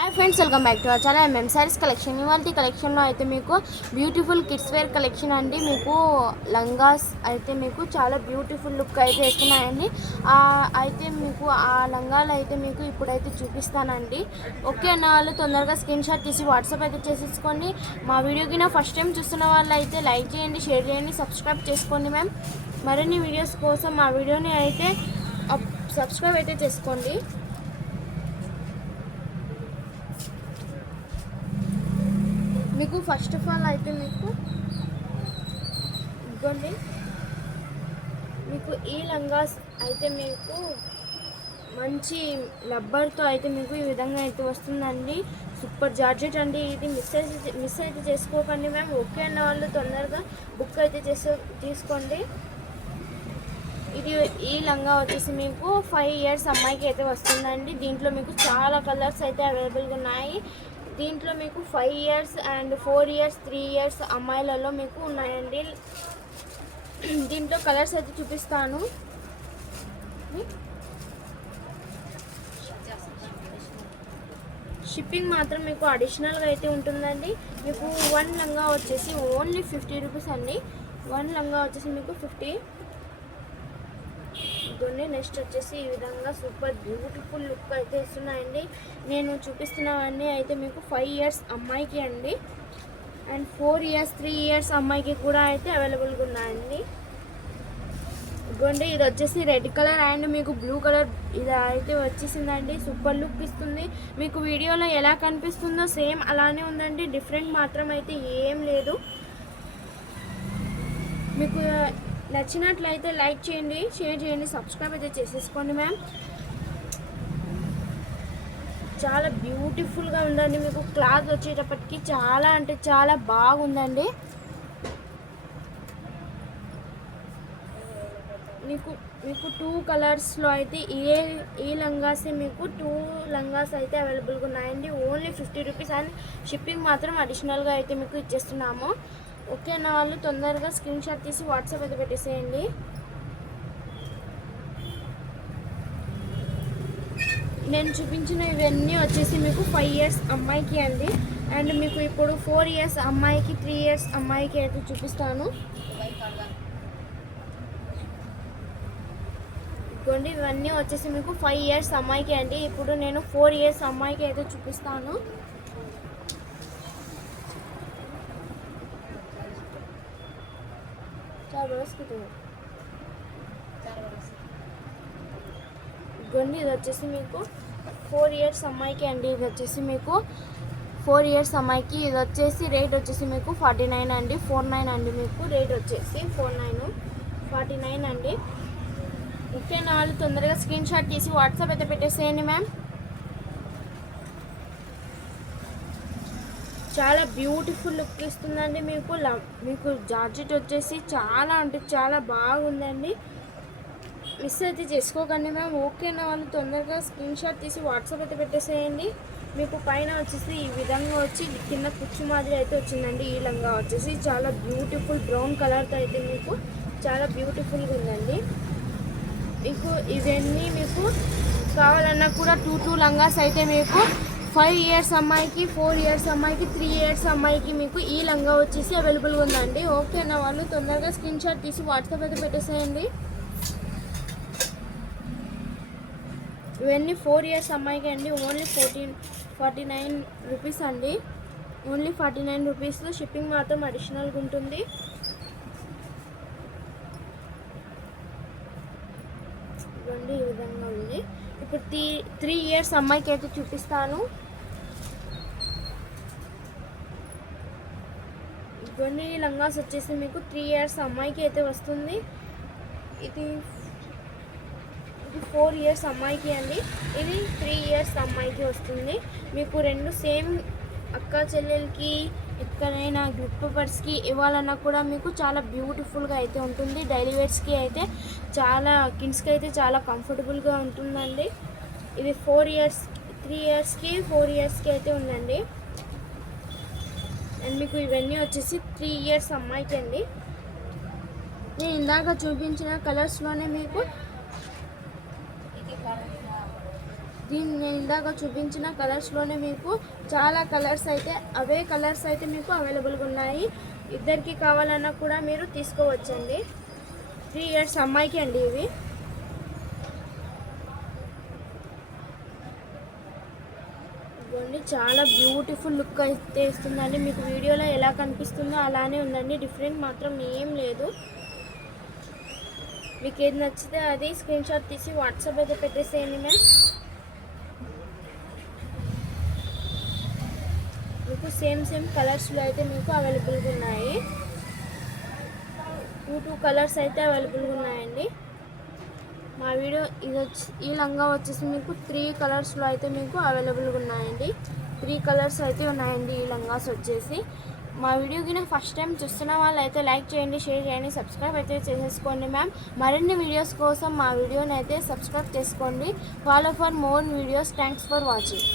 Hi friends, welcome back to our channel MM saris collection. ఇవాళ కలెక్షన్లో అయితే మీకు బ్యూటిఫుల్ కిడ్స్ వేర్ కలెక్షన్ అండి. మీకు లంగాస్ అయితే మీకు చాలా బ్యూటిఫుల్ లుక్ అయితే వేస్తున్నాయండి. అయితే మీకు ఆ లంగాలు అయితే మీకు ఇప్పుడైతే చూపిస్తానండి. ఓకే అన్న వాళ్ళు తొందరగా స్క్రీన్ షాట్ తీసి వాట్సాప్ అయితే చేసేసుకోండి. మా వీడియోకి నా ఫస్ట్ టైం చూస్తున్న వాళ్ళు అయితే లైక్ చేయండి, షేర్ చేయండి, సబ్స్క్రైబ్ చేసుకోండి మ్యామ్. మరిన్ని వీడియోస్ కోసం మా వీడియోని అయితే సబ్స్క్రైబ్ అయితే చేసుకోండి. మీకు ఫస్ట్ ఆఫ్ ఆల్ అయితే మీకు ఇదిగోండి, మీకు ఈ లంగాస్ అయితే మీకు మంచి రబ్బర్తో అయితే మీకు ఈ విధంగా అయితే వస్తుందండి. సూపర్ జార్జెట్ అండి. ఇది మిస్ అయితే చేసుకోకండి మ్యామ్. ఓకే అన్న వాళ్ళు తొందరగా బుక్ అయితే తీసుకోండి. ఇది ఈ లంగా వచ్చేసి మీకు 5 years అమ్మాయికి అయితే వస్తుందండి. దీంట్లో మీకు చాలా కలర్స్ అయితే అవైలబుల్గా ఉన్నాయి. దీంట్లో మీకు 5 years అండ్ 4 years 3 years అమ్మాయిలలో మీకు ఉన్నాయండి. దీంట్లో కలర్స్ అయితే చూపిస్తాను. షిప్పింగ్ మాత్రం మీకు అడిషనల్గా అయితే ఉంటుందండి. మీకు 1 లంగా వచ్చేసి ఓన్లీ 50 రూపీస్ అండి. 1 లంగా వచ్చేసి మీకు 50. నెక్స్ట్ వచ్చేసి ఈ విధంగా సూపర్ బ్యూటిఫుల్ లుక్ అయితే ఇస్తున్నాయండి. నేను చూపిస్తున్నవన్నీ అయితే మీకు 5 years అమ్మాయికి అండి, అండ్ 4 years 3 years అమ్మాయికి కూడా అయితే అవైలబుల్గా ఉన్నాయండి. ఇదిగోండి, ఇది వచ్చేసి రెడ్ కలర్ అండ్ మీకు బ్లూ కలర్ ఇది అయితే వచ్చేసిందండి. సూపర్ లుక్ ఇస్తుంది. మీకు వీడియోలో ఎలా కనిపిస్తుందో సేమ్ అలానే ఉందండి. డిఫరెంట్ మాత్రం అయితే ఏం లేదు. మీకు నచ్చినట్లయితే లైక్ చేయండి, షేర్ చేయండి, సబ్స్క్రైబ్ అయితే చేసేసుకోండి మ్యామ్. చాలా బ్యూటిఫుల్గా ఉందండి. మీకు క్లాత్ వచ్చేటప్పటికి చాలా అంటే చాలా బాగుందండి. మీకు 2 కలర్స్లో అయితే ఈ లంగాస్ మీకు 2 లంగాస్ అయితే అవైలబుల్గా ఉన్నాయండి. ఓన్లీ 50 రూపీస్ అండ్ షిప్పింగ్ మాత్రం అడిషనల్గా అయితే మీకు ఇచ్చేస్తున్నాము. ఓకే అన్న వాళ్ళు తొందరగా స్క్రీన్ షాట్ తీసి వాట్సాప్ అయితే పెట్టేసేయండి. నేను చూపించిన ఇవన్నీ వచ్చేసి మీకు 5 years అమ్మాయికి అండి, అండ్ మీకు ఇప్పుడు 4 years అమ్మాయికి 3 years అమ్మాయికి అయితే చూపిస్తాను. ఇదిగోండి, ఇవన్నీ వచ్చేసి మీకు 5 years అమ్మాయికి అండి. ఇప్పుడు నేను 4 years అమ్మాయికి అయితే చూపిస్తాను. ఇదిగోండి, ఇది వచ్చేసి మీకు 4 years అమ్మాయికి అండి. ఇది వచ్చేసి మీకు 4 years అమ్మాయికి. ఇది వచ్చేసి రేట్ వచ్చేసి మీకు 49 అండి, 49 అండి. మీకు రేట్ వచ్చేసి 49 అండి. ఓకే నా వాళ్ళు తొందరగా స్క్రీన్ షాట్ తీసి వాట్సాప్ అయితే పెట్టేసేయండి మ్యామ్. చాలా బ్యూటిఫుల్ లుక్ ఇస్తుందండి. మీకు జార్జెట్ వచ్చేసి చాలా అంటే చాలా బాగుందండి. మిస్ అయితే చేసుకోకండి మ్యామ్. ఓకే నా వాళ్ళు తొందరగా స్క్రీన్ షాట్ తీసి వాట్సాప్ అయితే పెట్టేసేయండి. మీకు పైన వచ్చేసి ఈ విధంగా వచ్చి కింద కుచ్చు మాదిరి అయితే వచ్చిందండి. ఈ లంగా వచ్చేసి చాలా బ్యూటిఫుల్ బ్రౌన్ కలర్తో అయితే మీకు చాలా బ్యూటిఫుల్గా ఉందండి. మీకు ఇవన్నీ మీకు కావాలన్నా కూడా 2 లంగాస్ అయితే మీకు 5 years అమ్మాయికి, 4 years అమ్మాయికి, 3 years అమ్మాయికి మీకు ఈ లంగా వచ్చేసి అవైలబుల్గా ఉందండి. ఓకే నా వాళ్ళు తొందరగా స్క్రీన్ షాట్ తీసి వాట్సాప్ అయితే పెట్టేసేయండి. ఇవన్నీ 4 years అమ్మాయికి అండి. ఓన్లీ 49 రూపీస్ అండి. Only 49 rupees. షిప్పింగ్ మాత్రం అడిషనల్గా ఉంటుంది. ఇవ్వండి, ఈ విధంగా ఉంది. ఇప్పుడు 3 years అమ్మాయికి అయితే చూపిస్తాను. ఇవన్నీ లంగాస్ వచ్చేసి మీకు 3 years అమ్మాయికి అయితే వస్తుంది. ఇది 4 years అమ్మాయికి అండి. ఇది 3 years అమ్మాయికి వస్తుంది. మీకు 2 సేమ్ అక్క చెల్లెలకి ఎక్కడైనా గ్రూప్ పర్పస్కి ఇవ్వాలన్నా కూడా మీకు చాలా బ్యూటిఫుల్గా అయితే ఉంటుంది. డైలీ వేర్స్కి అయితే చాలా కిడ్స్కి అయితే చాలా కంఫర్టబుల్గా ఉంటుందండి. ఇది 4 years 3 yearsకి 4 yearsకి అయితే ఉందండి. అండ్ మీకు ఇవన్నీ వచ్చేసి 3 years అమ్మాయికి అండి. నేను ఇందాక చూపించిన కలర్స్లోనే మీకు దీన్ని నేను ఇందాక చూపించిన కలర్స్లోనే మీకు చాలా కలర్స్ అయితే అవే కలర్స్ అయితే మీకు అవైలబుల్గా ఉన్నాయి. ఇద్దరికి కావాలన్నా కూడా మీరు తీసుకోవచ్చండి. 3 ఇయర్స్ అమ్మాయికి అండి ఇవి. ఇవ్వండి, చాలా బ్యూటిఫుల్ లుక్ అయితే ఇస్తుందండి. మీకు వీడియోలో ఎలా కనిపిస్తుందో అలానే ఉందండి, డిఫరెంట్ మాత్రం ఏం లేదు. మీకు ఏది నచ్చితే అది స్క్రీన్ షాట్ తీసి వాట్సాప్ అయితే పెట్టేసేయండి మ్యామ్. మీకు సేమ్ కలర్స్లో అయితే మీకు అవైలబుల్గా ఉన్నాయి. 2 కలర్స్ అయితే అవైలబుల్గా ఉన్నాయండి. మా వీడియో ఈ లంగా వచ్చేసి మీకు 3 కలర్స్లో అయితే మీకు అవైలబుల్గా ఉన్నాయండి. 3 కలర్స్ అయితే ఉన్నాయండి ఈ లంగాస్ వచ్చేసి. మా వీడియోకి ఫస్ట్ టైం చూస్తున్న వాళ్ళు అయితే లైక్ చేయండి, షేర్ చేయండి, సబ్స్క్రైబ్ అయితే చేసేసుకోండి మ్యామ్. మరిన్ని వీడియోస్ కోసం మా వీడియోని అయితే సబ్స్క్రైబ్ చేసుకోండి. Follow for more videos. Thanks for watching.